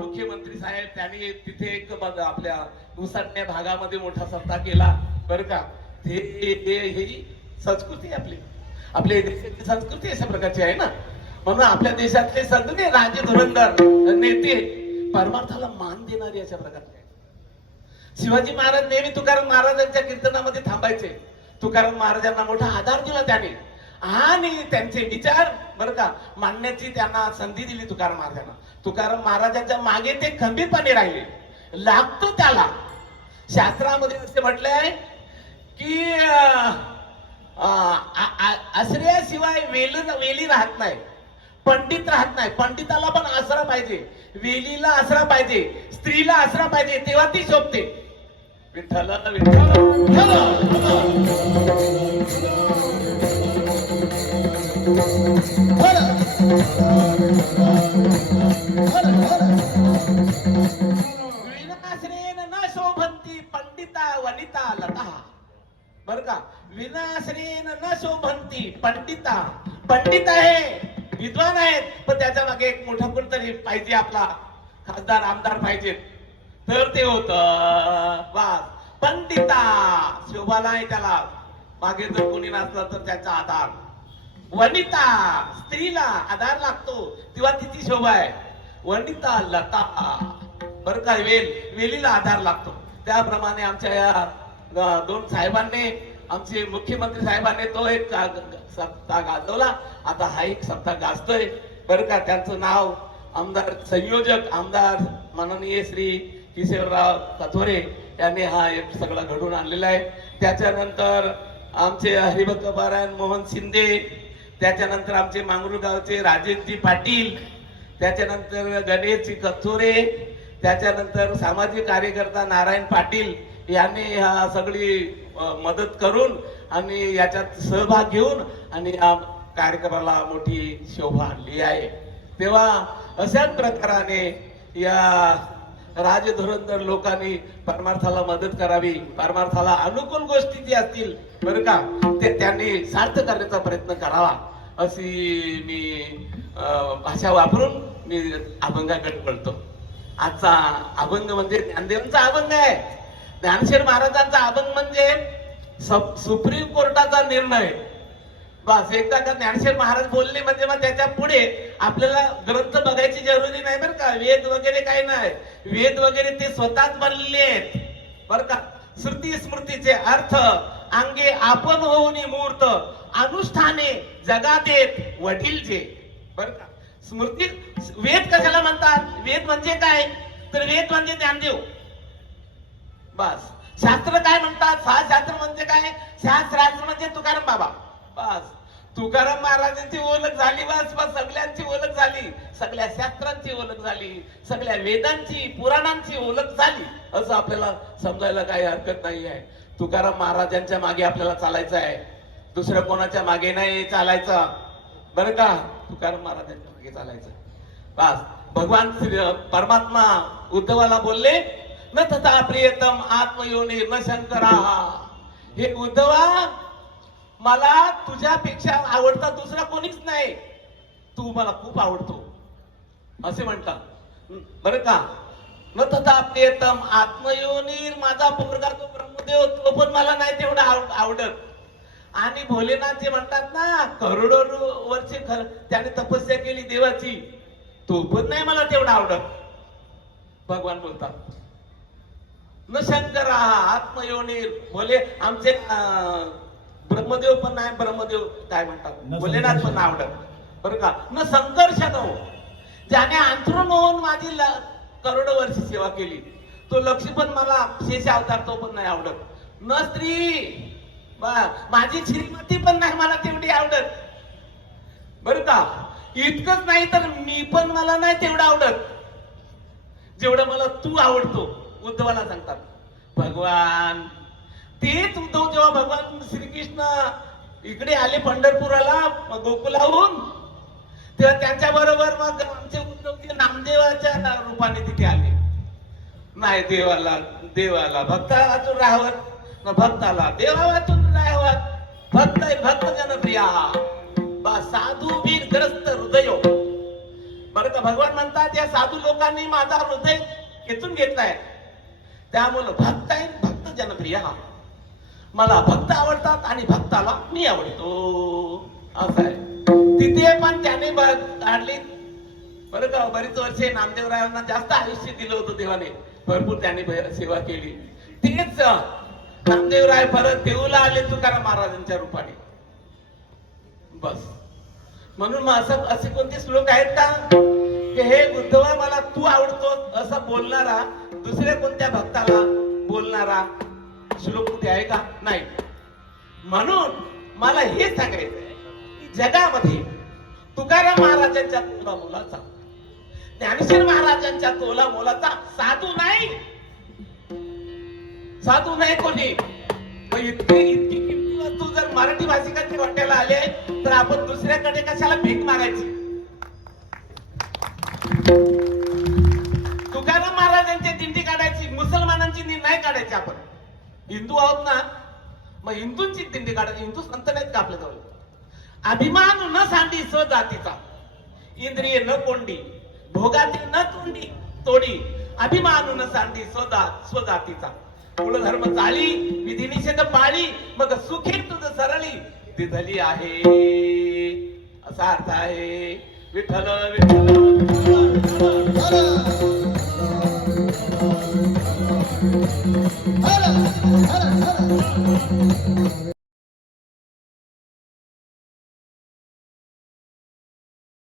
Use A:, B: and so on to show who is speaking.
A: मुख्यमंत्री साहेब त्यांनी तिथे एक बघ आपल्या उसाटण्या भागामध्ये मोठा सत्ता केला. बरं का? हे- ही संस्कृती आपली आपली. आपल्या देशाची संस्कृती अशा प्रकारची आहे ना? म्हणून आपल्या देशातले सगळे राजे धुरंधर नेते परमार्थाला मान देणारे अशा प्रकारचे. शिवाजी महाराज नेहमी तुकाराम महाराजांच्या कीर्तनामध्ये थांबायचे. तुकाराम महाराजांना मोठा आधार दिला त्याने. आणि त्यांचे विचार बरं का मांडण्याची त्यांना संधी दिली तुकाराम महाराजांना. तुकाराम महाराजांच्या मागे ते खंबीरपणे राहिले. लागतो त्याला. शास्त्रामध्ये असे म्हटलंय की आश्रयाशिवाय वेल वेली राहत नाही. पंडित राहत नाही. पंडिताला पण आसरा पाहिजे. वेलीला आसरा पाहिजे. स्त्रीला आसरा पाहिजे. तेव्हा ती शोभते. विठ्ठल विठ्ठल विठ्ठल. विनाश्रेन न शोभंती पंडिता वनिता लता। बर का? विनाश्रेन न शोभंती पंडिता। पंडित आहे विद्वान आहेत पण त्याच्यामागे एक मोठा कोणतरी पाहिजे आपला. खासदार आमदार पाहिजेत. तर ते होत. वास पंडिता. शोभा नाही त्याला. मागे जर कोणी नसला तर त्याचा आधार. वनिता. स्त्रीला आधार लागतो. तेव्हा तिची शोभा आहे? वनिता लता. बर का वेल. वेलीला आधार लागतो. त्याप्रमाणे आमच्या या दोन साहेबांनी आमचे मुख्यमंत्री साहेबांनी तो एक सप्ताह गाजवला. आता हा एक सप्ताह गाजतोय. बरं का त्यांचं नाव आमदार संयोजक आमदार माननीय श्री किशोरराव कथोरे यांनी हा एक सगळा घडून आणलेला आहे. त्याच्यानंतर आमचे हरिभक्त पारायण मोहन शिंदे त्याच्यानंतर आमचे मांगरूळ गावचे पाटील त्याच्यानंतर गणेशजी कथोरे त्याच्यानंतर सामाजिक कार्यकर्ता नारायण पाटील यांनी ह्या सगळी मदत करून आणि याच्यात सहभाग घेऊन आणि या कार्यक्रमाला मोठी शोभा आणली आहे. तेव्हा अशाच प्रकाराने या राजधुरंधर लोकांनी परमार्थाला मदत करावी परमार्थाला अनुकूल गोष्टी जी असतील बरं का ते त्यांनी सार्थ करण्याचा प्रयत्न करावा अशी मी अं, भाषा वापरून मी अभंगाकडे बोलतो आजचा अभंग म्हणजे ज्ञानदेवांचा अभंग आहे. ज्ञानशेर महाराजांचा अभंग म्हणजे सुप्रीम कोर्टाचा निर्णय. बस एकदा का ज्ञानशेर महाराज बोलले म्हणजे मग त्याच्या पुढे आपल्याला ग्रंथ बघायची जरुरी नाही बरं का. वेद वगैरे काही नाही. वेद वगैरे ते स्वतःच बनले आहेत. बरं का? श्रुती स्मृतीचे अर्थ अंगे आपण होऊन मूर्त अनुष्ठाने जगात वडील जे बरं का? स्मृती वेद कशाला म्हणतात? वेद म्हणजे काय? तर वेद म्हणजे ज्ञानदेव. बस. शास्त्र काय म्हणतात? शास्त्र म्हणजे काय? शास्त्र म्हणजे तुकाराम बाबा. बस. तुकाराम महाराजांची ओळख झाली बस बस. सगळ्यांची ओळख झाली. सगळ्या शास्त्रांची ओळख झाली. सगळ्या वेदांची पुराणांची ओळख झाली. असं आपल्याला समजायला काही हरकत नाही आहे. तुकाराम महाराजांच्या मागे आपल्याला चालायचं आहे. दुसऱ्या कोणाच्या मागे नाही चालायचं. बरं का? तुकाराम महाराजांच्या मागे चालायचं. बस. भगवान श्री परमात्मा उद्धवाला बोलले न तथा प्रियतम आत्मयोनी न शंकरा. हे उद्धवा मला तुझ्यापेक्षा आवडता दुसरा कोणीच नाही. तू मला खूप आवडतो. असे म्हणतात. बरं का? न तथा प्रियतम आत्मयोनीर माझा पोरगा तो ब्रह्मदेव तो पण मला नाही तेवढा आव- आवडत. आणि भोलेनाथ जे म्हणतात ना करोडो वर्षे खर त्याने तपस्या केली देवाची. तो पण नाही मला तेवढा आवडत. भगवान बोलतात न शंकर आत्मयोनीर भोले आमचे ब्रह्मदेव पण नाही ब्रह्मदेव काय म्हणतात? भोलेनाथ पण आवडत. बरं का? न संघर्ष नो ज्याने अंथरून होऊन माझी करोडो वर्ष सेवा केली. तो लक्ष्मी पण मला शेष अवतार तो पण नाही आवडत. न स्त्री. ब- माझी श्रीमती पण नाही मला तेवढी आवडत. बरं का? इतकंच नाही तर मी पण मला नाही तेवढं आवडत. जेवढं मला तू आवडतो उद्धवाला सांगतात. भगवान तेच उद्धव जेव्हा भगवान श्रीकृष्ण इकडे आले पंढरपुराला गोकुलाहून तेव्हा त्यांच्या बरोबर मग आमचे उद्धव ते नामदेवाच्या रूपाने तिथे आले. नाही देवाला देवाला भक्त वाचून राहावत न भक्ताला देवा वाचून राहावत. भक्त भक्त जनप्रिया. बा साधू वीर ग्रस्त हृदय. बरं का भगवान म्हणतात या साधू लोकांनी माझा हृदय खेचून घेतलाय. त्यामुळं भक्त आहे भक्त जनप्रिय. मला भक्त आवडतात आणि भक्ताला मी आवडतो. असं आहे. तिथे पण त्याने काढली बरं का बरीच वर्षे नामदेवरायांना जास्त आयुष्य दिलं होतं देवाने. भरपूर त्याने सेवा केली. तेच नामदेवराय परत देऊला आले तुकाराम महाराजांच्या रूपाने. बस. म्हणून मग असं असे कोणते श्लोक आहेत का? की हे उद्धवा मला तू आवडतो असं बोलणारा दुसऱ्या कोणत्या भक्ताला बोलणारा श्लोक कुठे आहे का? नाही. म्हणून मला हे सांगायचं की जगामध्ये तुकाराम महाराजांच्या तोला मोलाचा ज्ञानेश्वर महाराजांच्या तोला मोलाचा साधू नाही. साधू नाही कोणी. इतकी इतकी किमती वस्तू जर मराठी भाषिकांच्या वाट्याला आले तर आपण दुसऱ्याकडे कशाला भीक मागायची? तुकाराम महाराजांची दिंडी काढायची मुसलमानांची दिंडी नाही काढायची आपण. हिंदू आहोत ना मग हिंदूंची दिंडी काढायची हिंदू संत नाहीत का आपल्या जवळ अभिमान न सांडी स्वजातीचा. इंद्रिय न कोंडी भोगाती न तोंडी तोडी अभिमान न सांडी स्वदा स्वजातीचा. कुलधर्म चाली विधी निषेध पाळी मग सुखी तुझ सरळी ती झाली आहे. असा अर्थ आहे. विठ्ठल विठ्ठल.